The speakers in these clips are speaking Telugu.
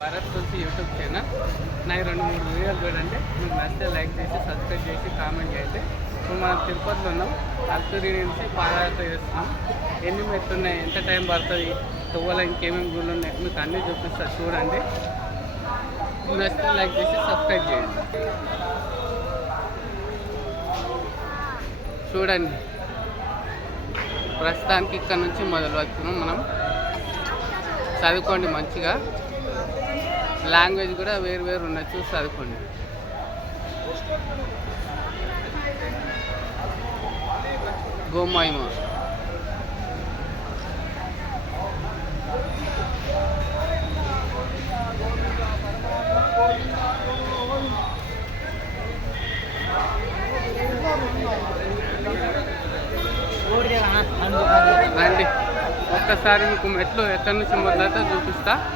భారత్ తులసి యూట్యూబ్ ఛానల్. నాకు రెండు మూడు వీడియోలు చూడండి. మీకు నచ్చితే లైక్ చేసి సబ్స్క్రైబ్ చేసి కామెంట్ చేయండి. ఇప్పుడు మనం తిరుపతిలో ఉన్నాం. అల్తూరి నుంచి పాదయాత్ర చేస్తున్నాం. ఎన్ని మెట్లు ఉన్నాయి? ఎంత టైం పడుతుంది? తువ్వల ఇంకేమేమి గుళ్ళు ఉన్నాయి? మీకు అన్నీ చూపిస్తారు చూడండి. మీకు నచ్చితే లైక్ చేసి సబ్స్క్రైబ్ చేయండి. చూడండి. ప్రస్తుతానికి ఇక్కడ నుంచి మొదలు వచ్చినాం మనం. చదువుకోండి మంచిగా. లాంగ్వేజ్ కూడా వేరు వేరు ఉన్నాయి. చూసి చదువుకోండి. గోమాయిమ? రండి. ఒక్కసారి మీకు మెట్లు ఎక్కడి నుంచి మొదలైతే చూపిస్తా.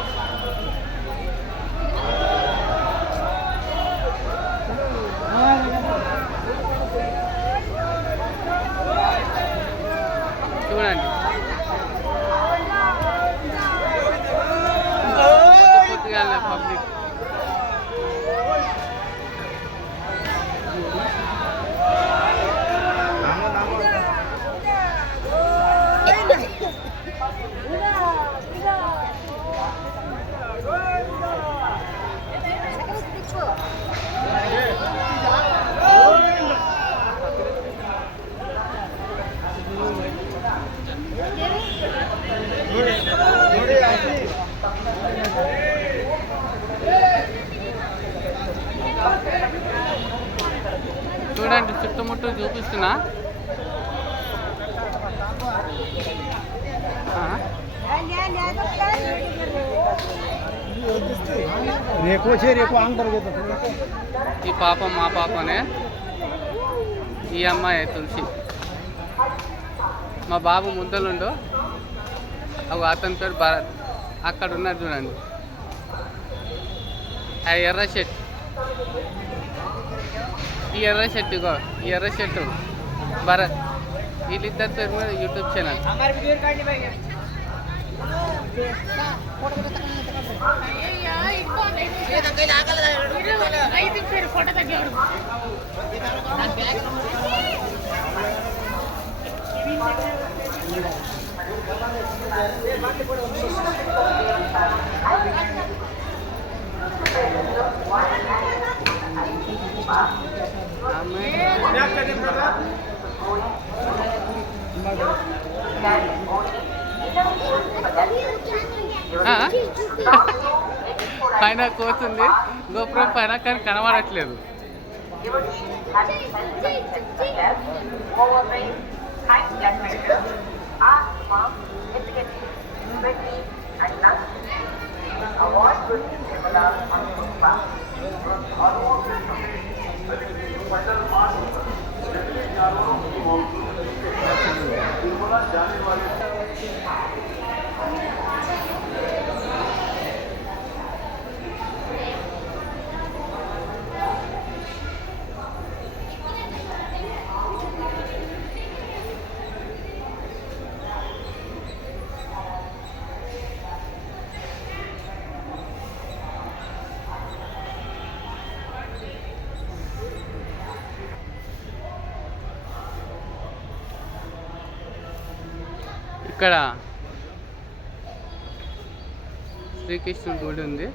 చూడండి పొద్దు పొద్దుగాలే పబ్లిక్ చూడండి చుట్టుముట్టు చూపిస్తున్నా. ఈ పాప మా పాపనే ఈ అమ్మాయి తులసి. మా బాబు ముద్దలుండు అవి అతని పేరు భరత్ అక్కడ ఉన్నారు చూడండి. ఆ ఎర్ర షర్ట్ ಈ ఎర్ర షర్ట్ ఇగో ఈ ఎర్ర షర్ట్ భరత్ ಯೂಟ್ಯೂಬ್ ಚಾನಲ್ మీద యూట్యూబ్ పైన కోతుంది గోపురం పైన కానీ కనబడట్లేదు. ఇక్కడ శ్రీకృష్ణుడు గుడి ఉంది.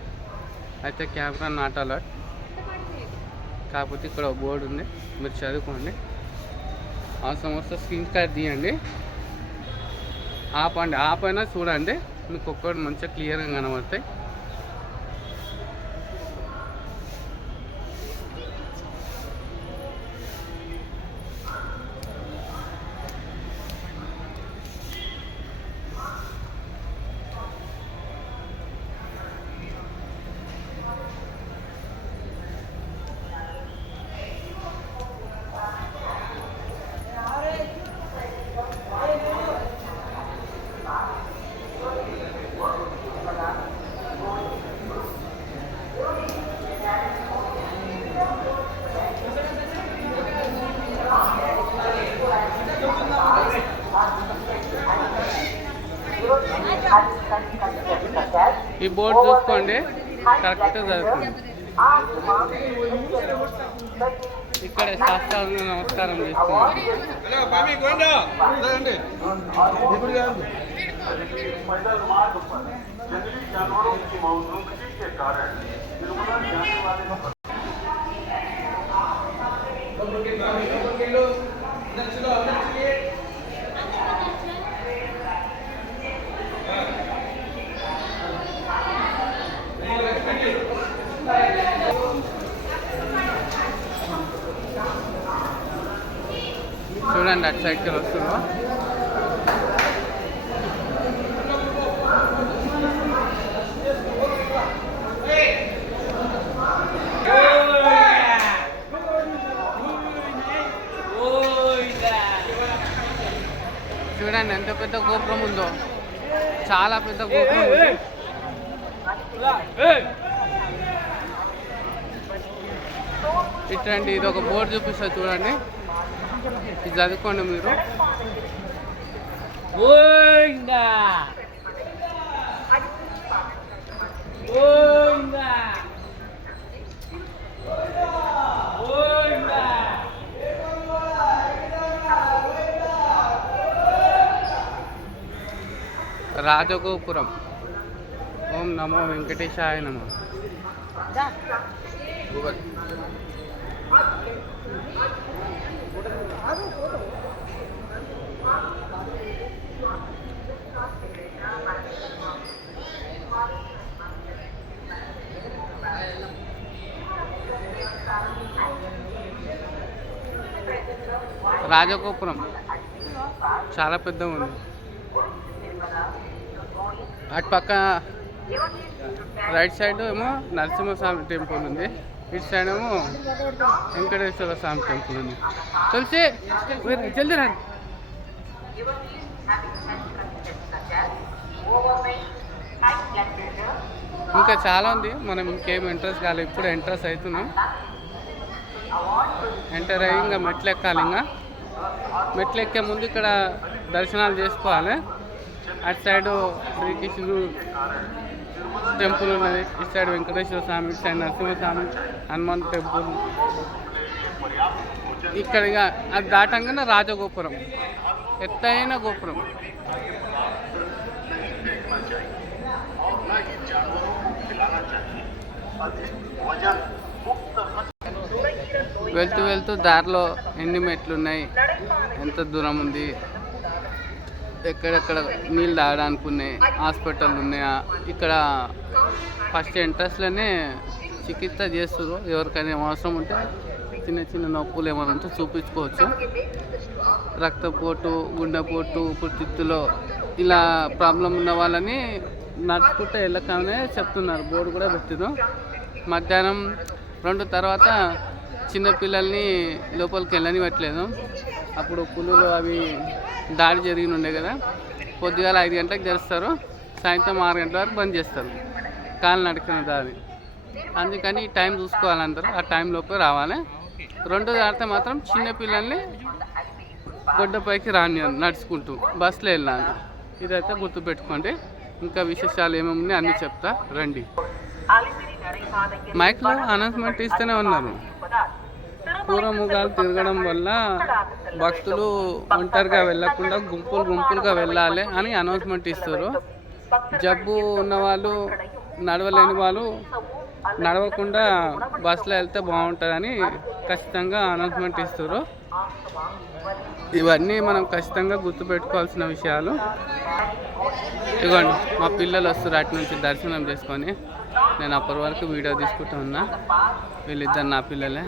అయితే కెమెరా నాట్ అలర్ట్ కాకపోతే ఇక్కడ ఒక బోర్డు ఉంది. మీరు చదువుకోండి. అవసరం వస్తే స్క్రీన్ కార్డ్ తీయండి. ఆపండి. ఆపైనా చూడండి. మీకు ఒక్కటి మంచిగా క్లియర్గా కనబడతాయి. ఈ బోర్డు చూసుకోండి. కరెక్ట్గా జరుగుతుంది. ఇక్కడ శాస్త్రాలను నమస్కారం చేస్తున్నాం చూడండి అటు సైడ్కి వస్తున్నాం చూడండి ఎంత పెద్ద గోపురం ఉందో. చాలా పెద్ద గోపురం ఉంది. ఇట్లాంటి ఇది ఒక బోర్డు చూపిస్తా చూడండి. ఇది చదువుకోండి మీరు. గోవిందా రాజగోపురం. ఓం నమో వెంకటేశాయ నమ. రాజగోపురం. చాలా పెద్దగా ఉంది అటు పక్క రైట్ సైడ్ ఏమో నరసింహస్వామి టెంపుల్ ఉంది. ఇటు సైడ్ ఏమో వెంకటేశ్వర స్వామి టెంపుల్ ఉంది. తులసి మీరు జల్దీ రండి. ఇంకా చాలా ఉంది. మనం ఇంకేం ఇంట్రెస్ట్ కాలేదు. ఇప్పుడు ఇంట్రెస్ట్ అవుతున్నాం. ఎంటర్ అయ్యి ఇంకా మెట్లు ఎక్కాలి ఇంకా. మెట్లు ఎక్కే ముందు ఇక్కడ దర్శనాలు చేసుకోవాలి. అటు సైడు శ్రీకృష్ణుడు టెంపుల్ ఉన్నది. ఇటు సైడ్ వెంకటేశ్వర స్వామి ఇటు సైడ్ నరసింహస్వామి హనుమంత్ టెంపుల్. ఇక్కడ అది దాటంగానే రాజగోపురం. ఎత్తైన గోపురం. వెళ్తూ వెళ్తూ దారిలో ఎన్ని మెట్లు ఉన్నాయి ఎంత దూరం ఉంది ఎక్కడెక్కడ నీళ్ళు తాగడానికి ఉన్నాయి హాస్పిటల్ ఉన్నాయా ఇక్కడ ఫస్ట్ ఎంట్రన్స్లోనే చికిత్స చేస్తారు ఎవరికైనా అవసరం ఉంటే చిన్న చిన్న నొప్పులు ఏమైనా ఉంటే చూపించుకోవచ్చు. రక్తపోటు గుండెపోటు పుట్టిత్తులో ఇలా ప్రాబ్లం ఉన్న వాళ్ళని నడుచుకుంటే వెళ్ళకనే చెప్తున్నారు. బోర్డు కూడా పెట్టారు మధ్యాహ్నం రెండు తర్వాత చిన్నపిల్లల్ని లోపలికి వెళ్ళనివ్వట్లేదు. అప్పుడు పులులు అవి దాడి జరిగి ఉండే కదా. పొద్దుగాల ఐదు గంటలకు తెరుస్తారు. సాయంత్రం ఆరు గంటల వరకు బంద్ చేస్తారు. కాలు నడిచిన దారి. అందుకని ఈ టైం చూసుకోవాలంటారు ఆ టైం లోపే రావాలి. రెండు దాటితే మాత్రం చిన్నపిల్లల్ని గొడ్డపైకి రాని నడుచుకుంటూ. బస్సులో వెళ్ళాలి. ఇదైతే గుర్తుపెట్టుకోండి. ఇంకా విశేషాలు ఏమేమి ఉన్నాయి అన్నీ చెప్తా. రండి. మైక్లో అనౌన్స్మెంట్ ఇస్తూనే ఉన్నారు. పూర్వముగాలు తిరగడం వల్ల భక్తులు ఒంటరిగా వెళ్ళకుండా గుంపులు గుంపులుగా వెళ్ళాలి అని అనౌన్స్మెంట్ ఇస్తారు. జబ్బు ఉన్నవాళ్ళు నడవలేని వాళ్ళు నడవకుండా బస్సులో వెళ్తే బాగుంటుందని ఖచ్చితంగా అనౌన్స్మెంట్ ఇస్తారు. ఇవన్నీ మనం ఖచ్చితంగా గుర్తుపెట్టుకోవాల్సిన విషయాలు. ఇదిగోండి మా పిల్లలు వస్తారు అటు నుంచి దర్శనం చేసుకొని. నేను అప్పటి వరకు వీడియో తీసుకుంటూ ఉన్నా. వీళ్ళిద్దరు నా పిల్లలే.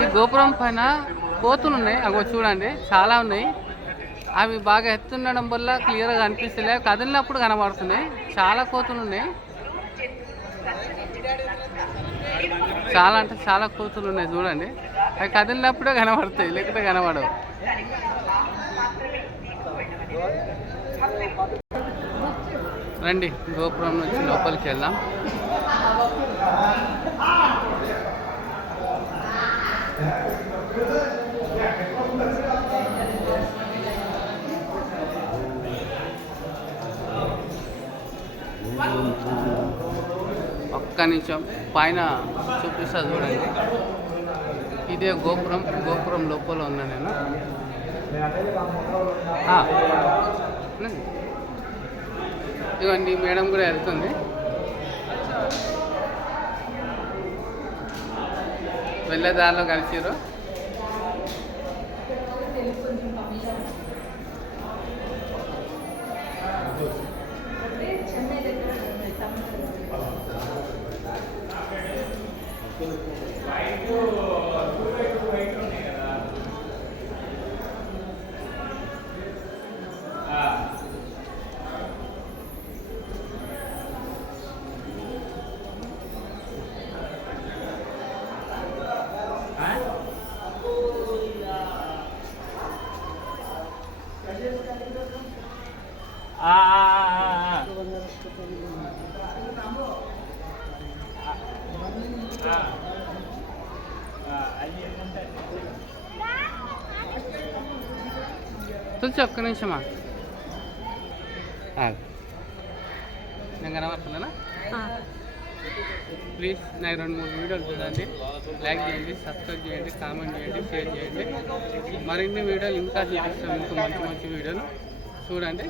ఈ గోపురం పైన కోతులు ఉన్నాయి. అగో చూడండి చాలా ఉన్నాయి. అవి బాగా ఎత్తుండడం వల్ల క్లియర్గా కనిపిస్తలే కదిలినప్పుడు కనబడుతున్నాయి. చాలా కోతులు ఉన్నాయి. చాలా అంటే చాలా కూతులు ఉన్నాయి చూడండి. అవి కదిలినప్పుడే కనబడతాయి లేకపోతే కనబడవు. రండి గోపురం నుంచి లోపలికి వెళ్దాం. ఒక్క పైన చూపిస్తా చూడండి. ఇదే గోపురం గోపురం లోపల ఉన్నా నేను. ఇదిగోండి మేడం కూడా వెళ్తుంది. వెళ్ళే దారిలో కలిసిరు Yeah. తులసి ఒక్క నిమిషమా. నేను కనబడుతున్నానా? ప్లీజ్ నాకు రెండు మూడు వీడియోలు చూడండి. లైక్ చేయండి సబ్స్క్రైబ్ చేయండి కామెంట్ చేయండి షేర్ చేయండి. మరిన్ని వీడియోలు ఇంకా చూపిస్తాం. ఇంకా మంచి మంచి వీడియోలు. చూడండి.